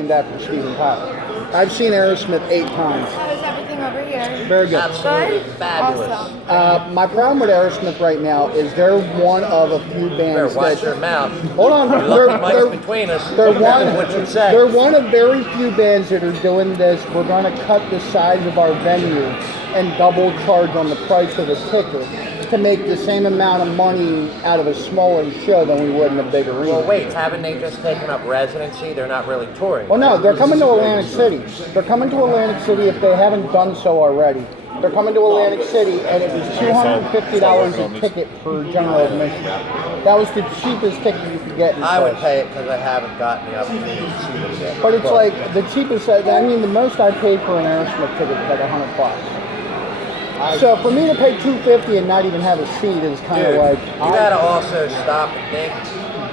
named after Steven Tyler. I've seen Aerosmith 8 times. How is everything over here? Very good. Absolutely Good? fabulous. Awesome. My problem with Aerosmith right now is they're one of a few Better bands watch that. your mouth. Hold on, You look at mics between us. they're one. What you say? They're one of very few bands that are doing this. We're going to cut the size of our venue and double charge on the price of a ticket to make the same amount of money out of a smaller show than we would in a big arena. Well, wait, haven't they just taken up residency? They're not really touring. Well, no, they're coming to Atlantic City. They're coming to Atlantic City if they haven't done so already. They're coming to Atlantic City, and it was $250 a ticket for general admission. That was the cheapest ticket you could get. I would pay it because I haven't gotten the opportunity to see them yet. But it's like the cheapest. I mean, the most I paid for an Aerosmith ticket was like $100. So for me to pay $250 and not even have a seat is kind of Dude, like. you gotta also stop and think.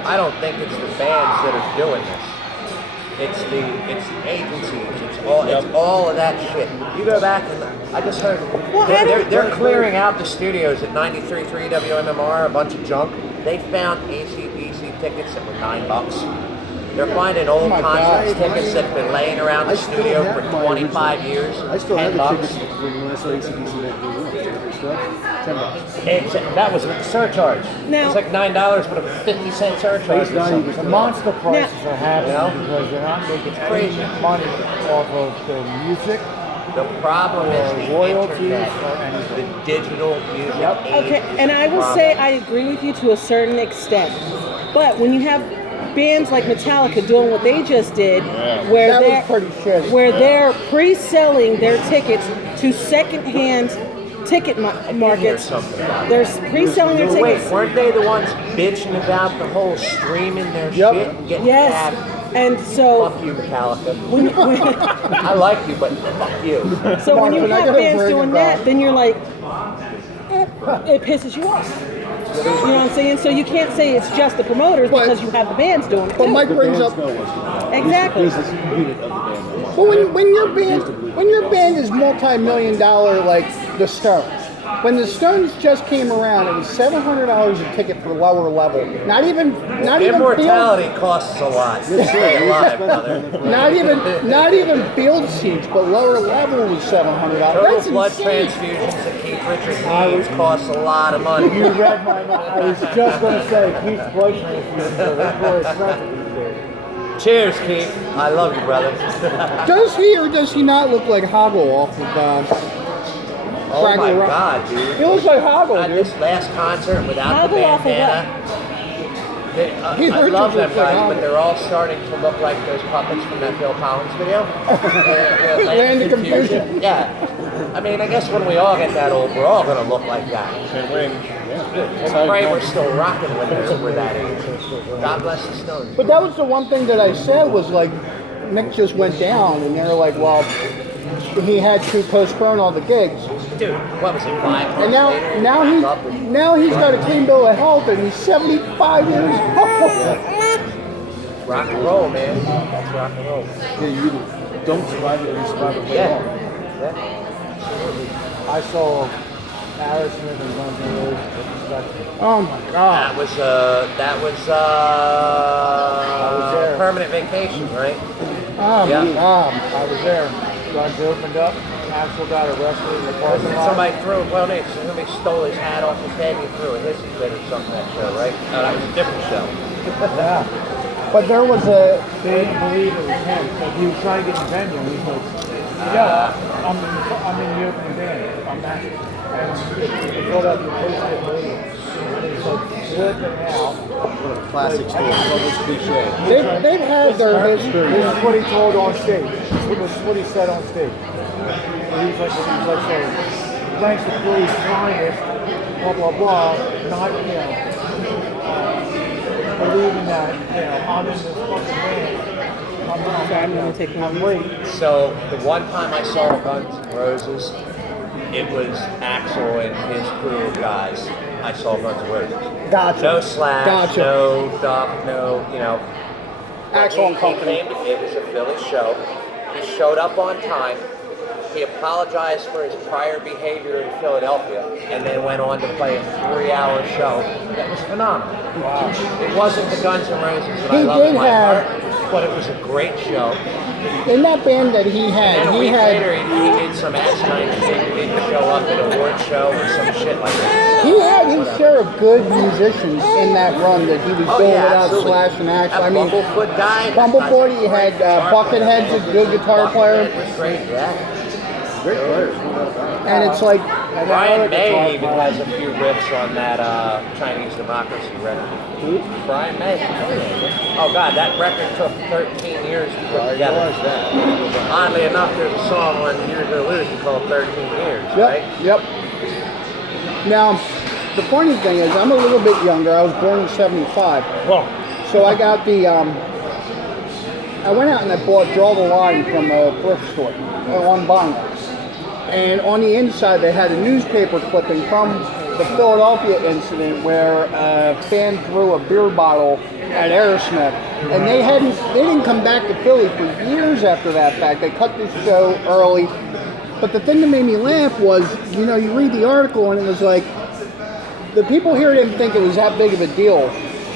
I don't think it's the bands that are doing this. It's the agencies. It's all of that shit. You go back and I just heard they're clearing out the studios at 93.3 WMMR, a bunch of junk. They found AC/DC tickets that were $9. They're finding old concerts tickets that have been laying around the studio for 25 years. I still have the $10. tickets from when I saw ACDC that $10. That was with the surcharge. Now- It was like $9, but a 50-cent surcharge. It's not even- The monster prices are happening You know? because they're not making crazy. any money off of the music. The problem is the royalties internet, or anything. the digital music. age Okay, is and the I will problem. say I agree with you to a certain extent. But when you have bands like Metallica doing what they just did, where That they're was pretty shitty. where they're pre-selling their tickets to secondhand ticket markets, something about they're pre-selling their Wait, tickets. weren't they the ones bitching about the whole streaming their Yep. shit and getting Yes, tagged? and so Fuck you, Metallica. when, I like you, but fuck you. so when you Mark, can I have get a bands break doing about- that, then you're like, it pisses you off. You know what I'm saying? So you can't say it's just the promoters But- because you have the bands doing it But too. Mike brings up. Exactly. He's the unit of the band. But when your band is multi-million dollar like the Stones, when the Stones just came around, it was $700 a ticket for lower level. Not even Immortality costs a lot. Stay alive, brother. not even field seats, but lower level was $700. Total That's blood insane. transfusions that Keith Richards needs costs a lot of money. You read my mind. I was just going to say Keith's blood transfusion, so that's really expensive these days. Cheers, Keith. I love you, brother. Does he or does he not look like Hoggle off of Oh my Fraggle Rock? God, dude. He looks like Hoggle, At dude. this last concert without the Hoggle off of bandana. Keith I love them Richards looks like guys, Hoggle. but they're all starting to look like those puppets from that Phil Collins video. Land of Confusion. Yeah. I mean, I guess when we all get that old, we're all going to look like that. Can't wait. And pray we're still rocking when we're that age. God bless the Stones. But that was the one thing that I said was like, Nick just went down, and they were like, well, he had to postpone all the gigs, Dude, what was it, 5 months and later? now he's got a clean bill of health, and he's 75 years old. Rock and roll, man. That's rock and roll. Yeah, you don't survive it, you survive it way Yeah. long. Yeah. I saw Aerosmith and Guns N' Roses at the Spectrum. Oh my God! That was there. permanent vacation, right? Oh Yeah. my God! I was there. Guns opened up. Axel got arrested in the parking lot. Somebody somebody stole his hat off his head and he threw a hissy fit or something that show, right? No, that was a different show. Yeah. But there was a They didn't believe it was him. Like, he was trying to get in venue. He's like, yeah, I'm in the opening band. I'm not. And they filled out the post it later. And he's like flipping out. What a classic story. Almost cliche. they've had their history. This is what he told on stage. This is what he said on stage. And he was like, so, thanks to Philly's kindness, blah, blah, blah, not, believing that, I'm in this fucking band. I'm late. So the one time I saw Guns N' Roses, it was Axl and his crew of guys. I saw Guns N' Roses. Gotcha. No Slash, Gotcha. no Duff, no, Axl and He company. came to, it was a Philly show. He showed up on time. He apologized for his prior behavior in Philadelphia and then went on to play a 3-hour show that was phenomenal. Wow. It wasn't the Guns N' Roses that I He love in did my have heart. but it was a great show. In that band that he And had, a he week had later, he did some asinine shit. He didn't show up at an award show or some shit like that. he had his Whatever. share of good musicians in that run that he was Oh, doing yeah, without absolutely. Slash and Axe. That I mean, Bumblefoot guy. Bumblefoot, he had Buckethead's a good guitar player, Buckethead was great, yeah. Great players. No doubt about it. and it's like, And Brian another May guitar even player- has a few riffs on that Chinese Democracy record. Brian May. Oh God, that record took 13 years to put I together. realize that. Oddly enough, there's a song on Years of Illusion called 13 Years, right? yep. Now, the funny thing is, I'm a little bit younger. I was born in '75. Well, So I got the, I went out and I bought Draw the Line from a thrift store on vinyl. And on the inside they had a newspaper clipping from the Philadelphia incident where a fan threw a beer bottle at Aerosmith. And they didn't come back to Philly for years after that fact. They cut this show early. But the thing that made me laugh was, you know, you read the article and it was like, the people here didn't think it was that big of a deal.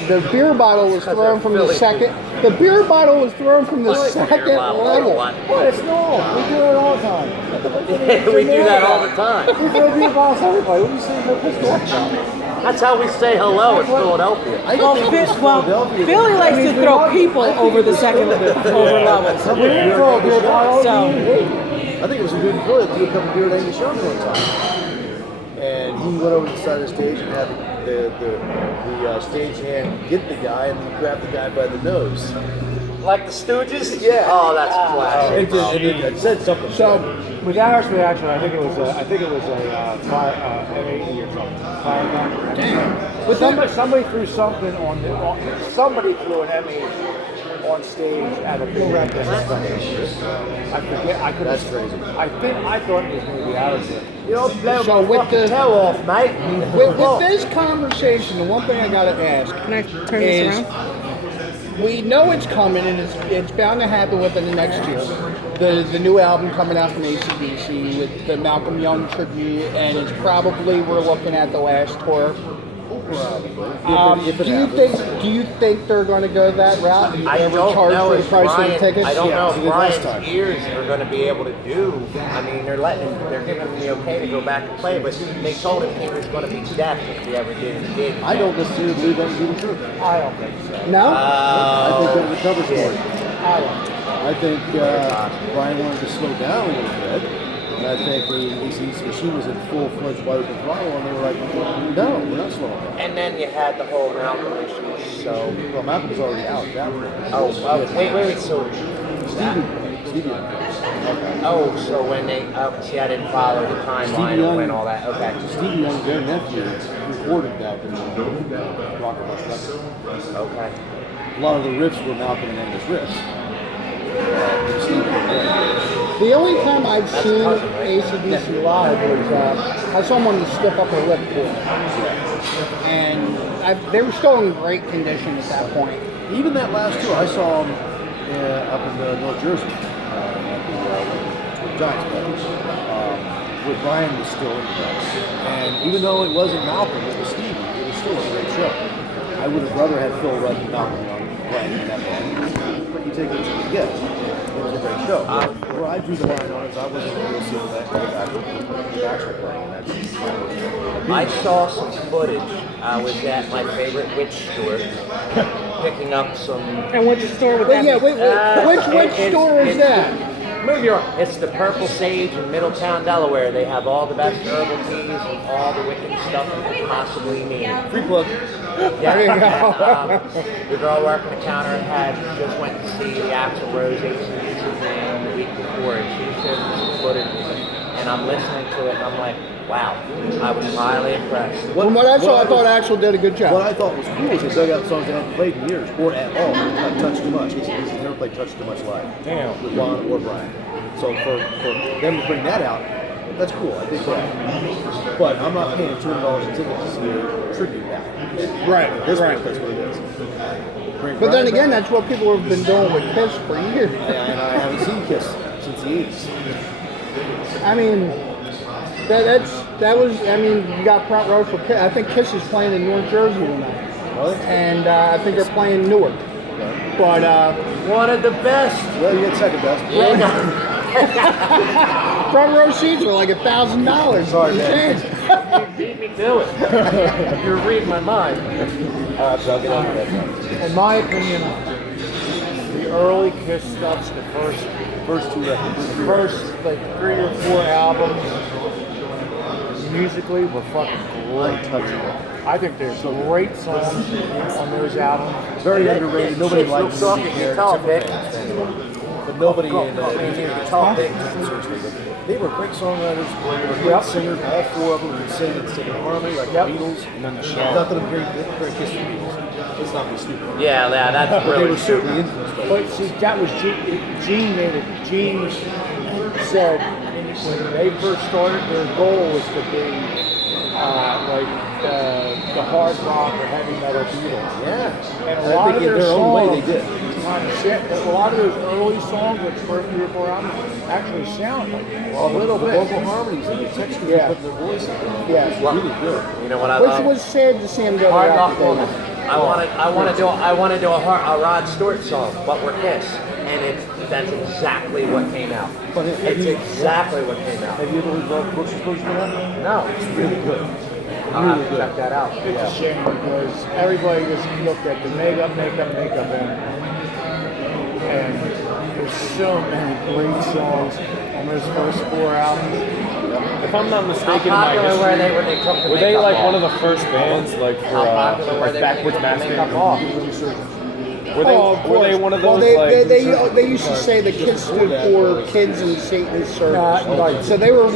The beer bottle was thrown from the Philly second. The beer bottle was thrown from the second level. what? It's normal. We do it all the time. We do that all the time. We throw beer bottles at everybody. What are you saying so pissed off about? That's how we say hello in Philadelphia. I Well, think it was Philly Philadelphia. likes to throw people over the second over levels. We didn't throw a beer bottle. So- I think it was a good Philly that threw a couple beer at Angus Young one time. And he went over to the side of the stage and had the stagehand get the guy and then grab the guy by the nose. Like the Stooges? Yeah. Oh, that's classic. It said something. So With Irish reaction, I think it was a fire, M80 or something. But Somebody threw something somebody threw an M80 on stage at a big record. I forget. I could. That's crazy. I thought it was maybe Irish. You don't blow So my with fucking the- toe off, mate. with this conversation, the one thing I gotta ask Can I turn this is, around? we know it's coming and it's bound to happen within the next year. The new album coming out from AC/DC with the Malcolm Young tribute, and it's probably we're looking at the last tour. If it Do you happens. think they're going to go that route and I ever don't charge know for the if price of Brian, the tickets? I don't know they if did last Brian's time. ears are going to be able to do. I mean, they're giving him the okay to go back and play, but they told him he was going to be deaf if he ever did a gig. I don't necessarily believe that was even true. I don't think so. No? I think that was a cover story. I don't. I think Brian wanted to slow down a little bit. And I think the ACDC machine was in full-fledged wide open throttle, and they were like, no, we're not slowing down. And then you had the whole Malcolm issue, so... Well, Malcolm was already out at that point. wait, so... Stevie. Okay. Oh, so when they... see, I didn't follow the timeline of when all that... Okay. Stevie Young, their nephew, recorded that in the Rock and Roll record. Okay. A lot of the riffs were Malcolm and Angus riffs. The only time I've seen cousin, right? AC/DC live was I saw them on the Stiff Upper Lip tour. And they were still in great condition at that point. Even that last tour, I saw them up in North Jersey at the Giants played. Where Brian was still in the band. And even though it wasn't Malcolm, it was Stevie, it was still a great show. I would have rather had Phil Rudd and Malcolm Young playing in that band, but you take what you can get. It was a great show. Where I drew the line on is I wasn't going to go see that actual playing, and that's I saw some footage. I was at my favorite witch store, picking up some... And which store would that But yeah, be? which store is that? Move your... It's the Purple Sage in Middletown, Delaware. They have all the best herbal teas and all the wicked stuff you could possibly need. free plug. Yeah. The girl working the counter just went to see the Axl Rose AC/DC thing the week before, and she showed me some footage, and I'm listening to it, and I'm like, wow, I was highly impressed. From what I saw, I thought Axl did a good job. What I thought was cool is they dug out songs they hadn't played in years, or at all, like Touch Too Much. He's never played Touch Too Much live. Damn. With Ron or Brian. So for them to bring that out, that's cool. I think that. But I'm not paying $200 a ticket to see a tribute act. Right, This right. that's what it is. Bring But then Brian again, back. that's what people have been doing with Kiss for years. And I haven't seen Kiss since the 80s. I mean, you got front row for Kiss. I think Kiss is playing in North Jersey tonight. Really? And I think they're playing Newark. Okay. But One of the best. Well, you get second best. front row seats are like $1,000. Sorry, man. You beat me to it. You're reading my mind. I'll get on that. In my opinion, the early Kiss stuff's the First two records. first like 3 or 4 albums musically were fucking great. Untouchable. I think there's great songs on those albums. Very underrated. Nobody Shit, likes look, it. you can tell, Vic. But nobody in you can tell, Vic. They were great songwriters. They were great singers. All 4 of them could sing and sing in harmony like the Beatles. And then the Not show. that I'm very Kiss the Beatles. Let's not be stupid. Yeah, that's But they really were certainly influenced by But see, that was Gene made it. Gene said when they first started, their goal was to be like the hard rock or heavy metal Beatles. Yeah. And I a lot think of in their their own songs, way they did. kind of shit, but a lot of those early songs, like first 3 or 4 albums, actually sound like it. A little the bit. vocal harmonies and the textures Yeah. they put in their voice. Yeah. It's really good. You know what I Which love? was sad to see him go Hard out Rock today. Woman. I want to do a Rod Stewart song, but we're Kiss, and that's exactly what came out. But have It's you- exactly what came out. Have you ever heard Brooks' version of that? No, It's really good. I'll have to check that out. It's a shame because everybody just looked at the makeup, and there's so many great songs on those first 4 albums. If I'm not How mistaken, in my popular were history, they when they took the were they makeup like off? one of the first bands like for How popular were like they backwards when they took the masking? makeup off? Were they Oh, of were they course. one of Well, those like? they used to say the kids stood for kids in Satan's service. Knights. So they were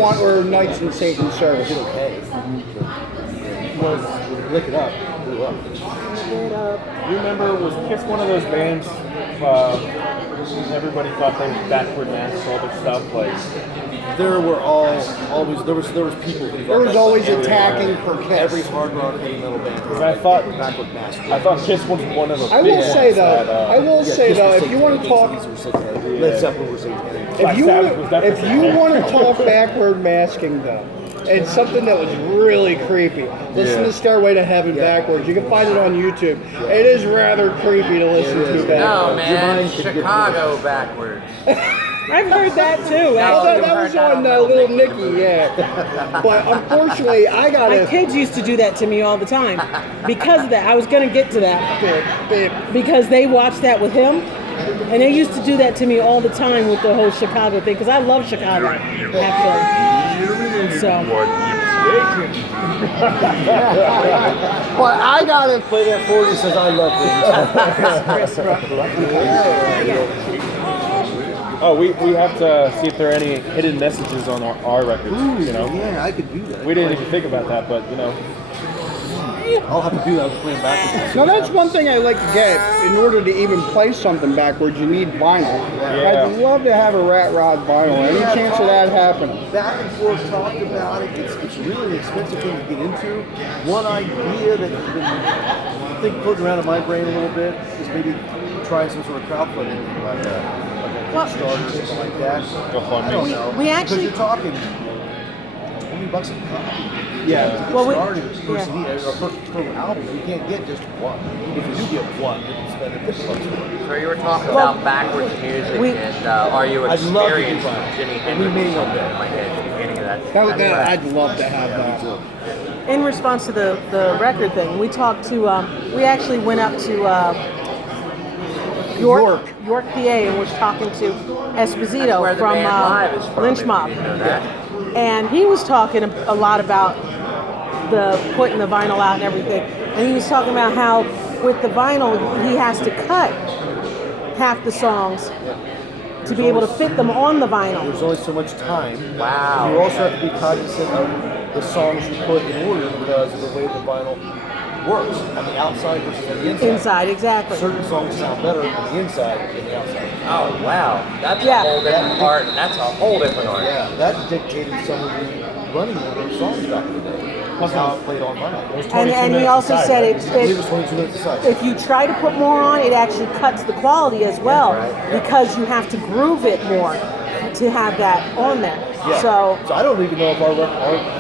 knights in Satan's service. Okay. Look it up. Blew up. You remember, was Kiss one of those bands? Everybody thought they were backward masks, all this stuff. Like, There were always there was people who There was always attacking for every Kiss. hard rock heavy metal band. I thought- backward mask. I thought Kiss was one of the. I big will say ones though, that, if you want to talk, Led Zeppelin was satanic. if you Sabbath was want, if definitely- you want to talk backward masking though, it's something that was really creepy. Listen to Stairway to Heaven backwards. You can find it on YouTube. It is rather creepy to listen to No, backwards. man, Chicago backwards. I've heard that too. Well, actually. that was on Little Nicky, yeah. But unfortunately, I got My it. kids used to do that to me all the time. Because of that, I was going to get to that. Because they watched that with him. And they used to do that to me all the time with the whole Chicago thing. Because I love Chicago, actually. So, But I got it. Play that 40 says I love Oh, we have to see if there are any hidden messages on our records. things. You know, Yeah, I could do that. we didn't even think about that, but you know, I'll have to do that. I was playing backwards. Now that's one thing I like to get. In order to even play something backwards, you need vinyl. Yeah. I'd love to have a Rat Rod vinyl. Any chance of that happening? Back and forth talked about it. It's really an expensive thing to get into. One idea that has been, I think, floating around in my brain a little bit is maybe try some sort of crowdfunding, like a Kickstarter or something like that. GoFundMe. I don't know. we actually- because you're talking $20 a copy. Yeah. To get Well, started per CD or per album, you can't get just one. If you do get one, you can spend $50 for it. So you were talking about backwards music, we- and are you I'd love to do experienced that. Jimi We Hendrix may or one something day. in my head, any of that? I'd love to have that. in response to the record thing, we talked to, we actually went up to York, PA, and was talking to Esposito That's where the from band Live is from. Lynch if Mob. you didn't know that. And he was talking a lot about the putting the vinyl out and everything. And he was talking about how with the vinyl, he has to cut half the songs to be able to fit them on the vinyl. There's only so much time. Wow. You also have to be cognizant of the songs you put in order because of the way the vinyl works on the outside versus on the inside. Inside, exactly. Certain songs sound better on the inside than the outside. Oh wow, that's Yeah. a whole different art. That's a whole different art. Yeah, that dictated some of the running order of songs back in the day. That's how it played on vinyl. And he also said I believe it was 22 minutes aside. if you try to put more on, it actually cuts the quality as well because you have to groove it more to have that on there. Yeah. So I don't even know if our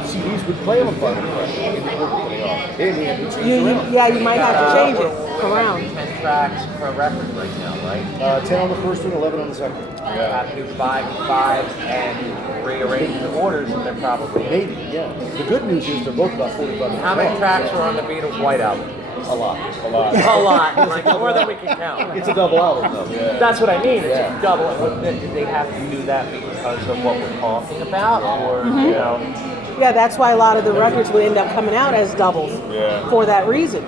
CDs would play on vinyl correctly. It would play off. It would change around. you might have to change it around. tracks per record right now, right? 10 on the first one, 11 on the second. You have to do 5 and 5 and rearrange the orders, and they're probably Maybe, yeah. The good news is they're both about 45 minutes How many long. tracks are on the Beatles' White Album? A lot. A lot. A lot, like more than we can count. It's a double album, though. Yeah. That's what I mean. It's Yeah. a double. Did they have to do that because of what we're talking about, or you know? Yeah, that's why a lot of the records would end up coming out as doubles Yeah. for that reason.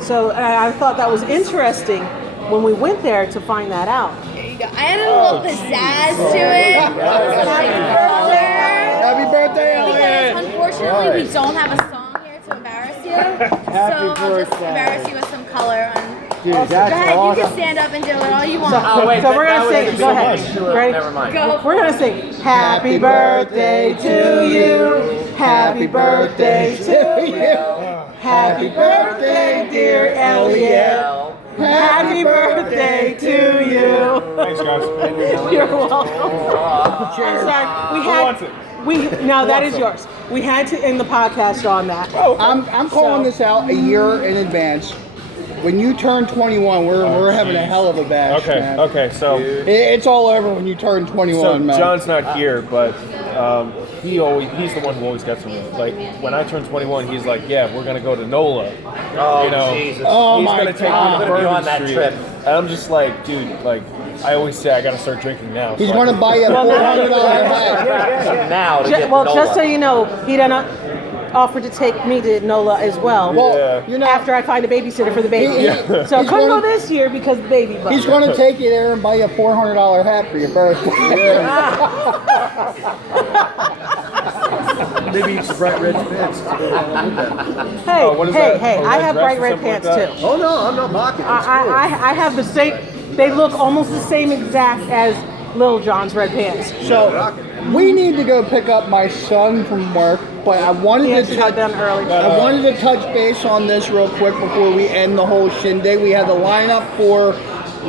So I thought that was interesting when we went there to find that out. There you go. I added a little pizzazz to it. Color. Happy birthday, Elliot! Because unfortunately we don't have a song here to embarrass you. So I'll just embarrass you with some color on. Dude, Go that's ahead, you awesome. can stand up and do it all you want. Oh wait, So we're that gonna would sing. make Go so ahead. much to it. Ready? Never mind. Go. We're gonna sing Happy birthday to you. Happy birthday to you. Happy birthday, dear Elliot. Happy birthday to you. Thanks, guys. You're welcome. I'm sorry. No, that is yours. We had to end the podcast on that. I'm calling this out a year in advance. When you turn 21, we're having a hell of a bash, Okay, man. okay, so It's all over when you turn 21, so man. John's not here, but he's the one who always gets me. Like when I turn 21, he's like, "Yeah, we're gonna go to NOLA." Oh You know, Jesus! Oh he's my gonna take God. me to I'm gonna be Bourbon on that Street. trip. And I'm just like, dude, like I always say, I gotta start drinking now. He's so going to buy you a $400 hat. So now to get Well, NOLA. just so you know, he done offered to take me to NOLA as well. Well, Yeah. you know, After I find a babysitter for the baby. Yeah. So He's couldn't go gonna- this year because the baby. But he's going to take you there and buy you a $400 hat for your birthday. Maybe it's bright red pants. To go along with that. hey, Oh, what is hey, that? hey! A I red have dress bright or red something like pants that? too. Oh no, I'm not mocking. It's cool. I have the same. They look almost the same exact as Lil Jon's red pants. So we need to go pick up my son from work, but I wanted He to had to touch. got done early. I wanted to touch base on this real quick before we end the whole shindig. We have the lineup for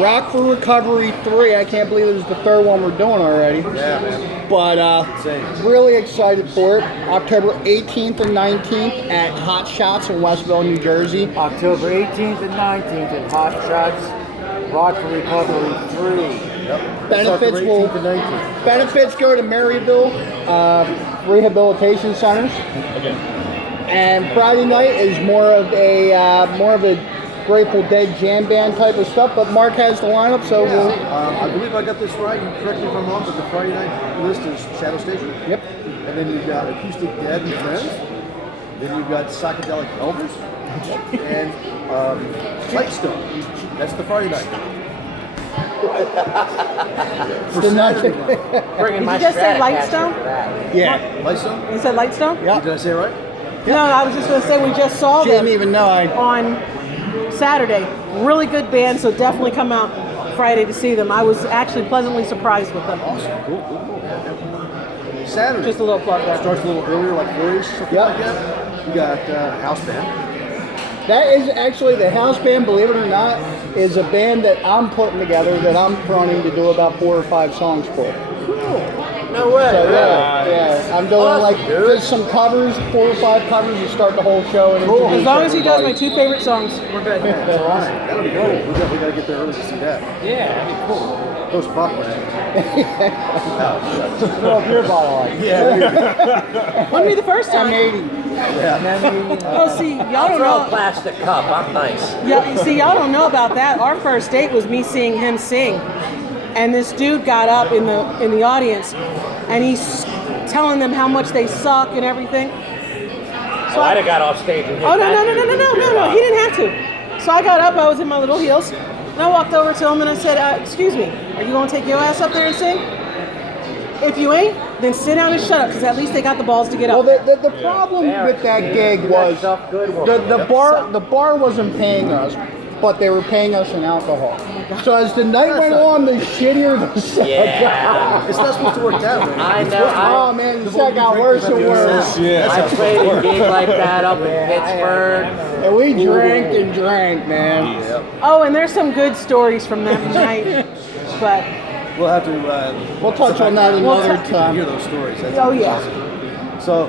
Rock for Recovery 3. I can't believe it was the third one we're doing already. Yeah, man. But Same. really excited for it. October 18th and 19th at Hot Shots in Westville, New Jersey. October 18th and 19th at Hot Shots, Rock for Recovery 3. Benefits October will 18th and 19th. benefits go to Maryville Rehabilitation Centers. Okay. And Friday night is more of a Grateful Dead jam band type of stuff. But Mark has the lineup, so we'll. I believe I got this right. You correct me if I'm wrong, but the Friday night list is Shadow Station. Yep. And then you've got Acoustic Dead and Friends. Then you've got Psychedelic Elders. And Lightstone. That's the Friday night. For The night- Saturday night. Bringing my Did you just say Stratocaster Lightstone? for that. Yeah. Lightstone? You said Lightstone? Yeah. Did I say it right? No, I was just going to say we just saw She didn't them even know I. on Saturday. Really good band, so definitely come out Friday to see them. I was actually pleasantly surprised with them. Awesome. Cool. Yeah, definitely. Saturday. Just a little plug there. Starts a little earlier, like 4-ish, something Yep. like that. You got House Band. That is actually the house band, believe it or not, is a band that I'm putting together that I'm fronting to do about 4 or 5 songs for. No way. So yeah, I'm doing Awesome, like dude. just some covers, 4 or 5 covers to start the whole show. And As long as he does my 2 favorite songs, we're good. That's all right. That'll be cool. We definitely got to get there early to see that. Yeah, that'd be cool. Those popcorn. Throw a beer bottle on. Wouldn't be the first I'm time. 80. Oh, see, y'all don't Throw a know. plastic cup. I'm nice. Yeah, see, y'all don't know about that. Our first date was me seeing him sing, and this dude got up in the audience, and he's telling them how much they suck and everything. So I'd have got off stage and hit Oh no that no no dude no with no a no beer no! bottle. He didn't have to. So I got up. I was in my little heels, and I walked over to him and I said, "Excuse me, are you gonna take your ass up there and sing? If you ain't, then sit down and shut up, because at least they got the balls to get Well, up." the problem with that gig was Stuff good. the bar wasn't paying us, but they were paying us in alcohol. So as the night went on, the shittier the set Yeah. It's not supposed to work that way. I know. got. Oh man, the set got worse and worse. I played a gig like that up in Pittsburgh. And we drank and drank, man. Oh, and there's some good stories from that night, but We'll have to. We'll touch on that another hear time. those stories. That's oh yeah. awesome. So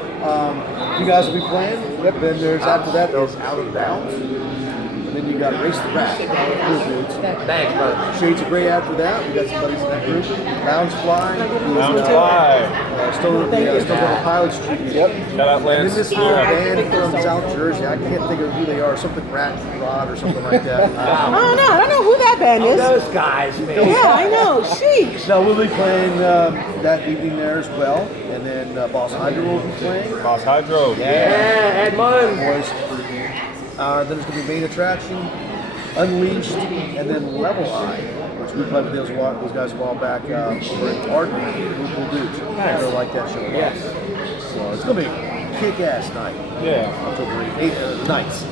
you guys will be playing. Then there's after that there's Out of Bounds. And then you got Race the Rat, cool dudes. Thanks, brother. Shades of Grey after that. We got some buddies in that group. Bounce Fly. Bounce Fly. Still on the Pilot Street. Yep. Shout out And Lance. then this little band from South Jersey. I can't think of who they are. Something Rat Rod or something like that. I don't know who that band is. Those guys, man. Yeah, I know. Sheesh. So we'll be playing that evening there as well. And then Boss Hydro will be playing. Boss Hydro. Yeah, Edmund. Boys. Then there's going to be main attraction, Unleashed, and then Level Eye, which we played with those guys a while back over at Arden. Really cool dudes. Nice. They like that show. Yes. So it's going to be a kick-ass night. Yeah. October 8th, nights.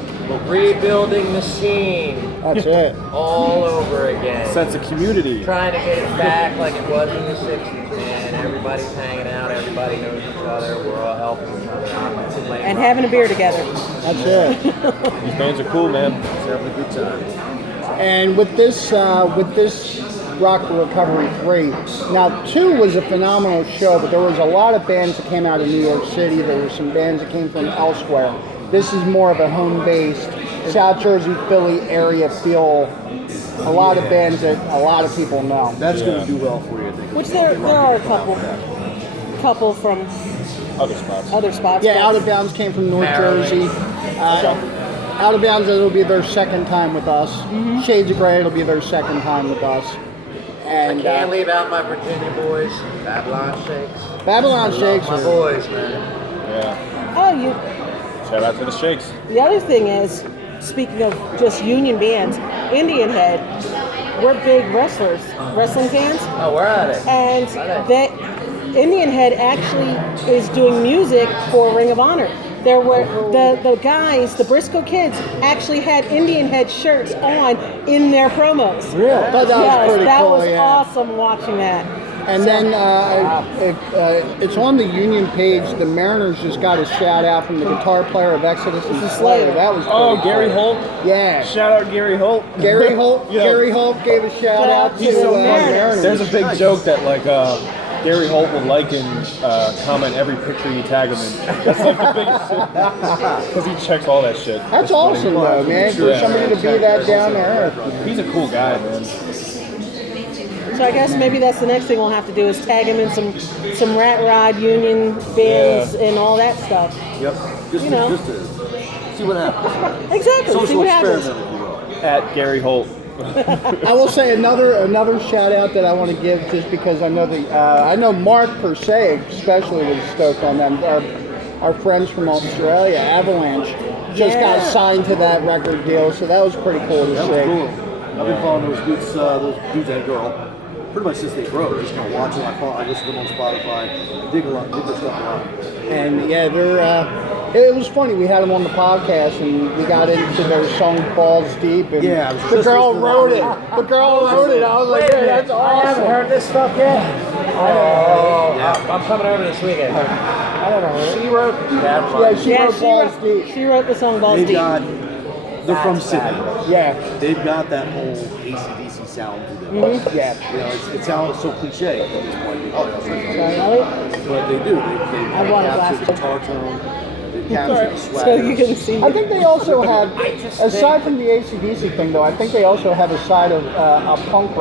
Rebuilding the scene That's it. all over again. Sense of community. Trying to get it back like it was in the 60s, man. Everybody's hanging out. Everybody knows each other. We're all helping each other out. And having a beer together. That's it. These bands are cool, man. It's having a good time. And with this Rock Recovery 3, now 2 was a phenomenal show, but there was a lot of bands that came out of New York City. There were some bands that came from elsewhere. This is more of a home-based South Jersey, Philly area feel. A lot of bands that a lot of people know. That's going to do well for you, I think. Which there are a couple from Other spots. other spots. Yeah, but- Out of Bounds came from North Maryland. Jersey. Out of Bounds, it'll be their second time with us. Shades of Grey, it'll be their second time with us. And I can't leave out my Virginia boys, Babylon Shakes. Babylon Shakes My are- boys, man. Yeah. Oh, Shout out to the Shakes. the other thing is, speaking of just union bands, Indian Head, we're big wrestling fans, Oh, where are they? and Are that Indian Head actually is doing music for Ring of Honor. There were the guys, the Briscoe kids, actually had Indian Head shirts on in their promos. Really? I thought that was Yes, pretty that cool, was yeah. awesome watching that. And then it's on the Union page. The Mariners just got a shout out from the guitar player of Exodus and Slayer. That was Oh, pretty Gary cool. Holt. Yeah. Shout out Gary Holt. Gary Holt. Yeah. Gary Holt gave a shout out to He's so Mariners. Mariners. There's a big joke that like Gary Holt will like and comment every picture you tag him in. That's like the biggest shit. Because he checks all that shit. That's awesome, though, man. For Yeah. somebody to be that down to earth. He's a cool guy, man. So I guess maybe that's the next thing we'll have to do is tag him in some Rat Rod Union bands and all that stuff. Yep. Just You know. to see what happens. Exactly. See Social what experiment, happens. if you will. At Gary Holt. I will say another shout out that I want to give just because I know I know Mark per se especially was stoked on them. Our friends from Australia, Avalanche, just got signed to that record deal, so that was pretty cool to That see. was cool. I've been following those dudes and girl, pretty much since they broke. Just kind of watching. I listen to them on Spotify. Dig their stuff a lot. And yeah, it was funny. We had them on the podcast, and we got into their song "Balls Deep." And Yeah, I was the just girl listening to wrote that. it. The girl wrote it. I was like, yeah, that's I awesome. haven't heard this stuff yet. Oh, I'm coming over this weekend. I don't know. She wrote Babylon. Yeah, she Yeah, wrote "Balls Deep." she wrote the song Balls They've Deep. they're from That's Sydney. Yeah, They've got that whole AC/DC sound to them. yeah. You know, it sounds so cliche at this point. Really? But they do. They want a capture the glass. guitar tone. They capture the swagger. So you can see. I think they also have, aside from the AC/DC thing, though, I think they also have a side of a punk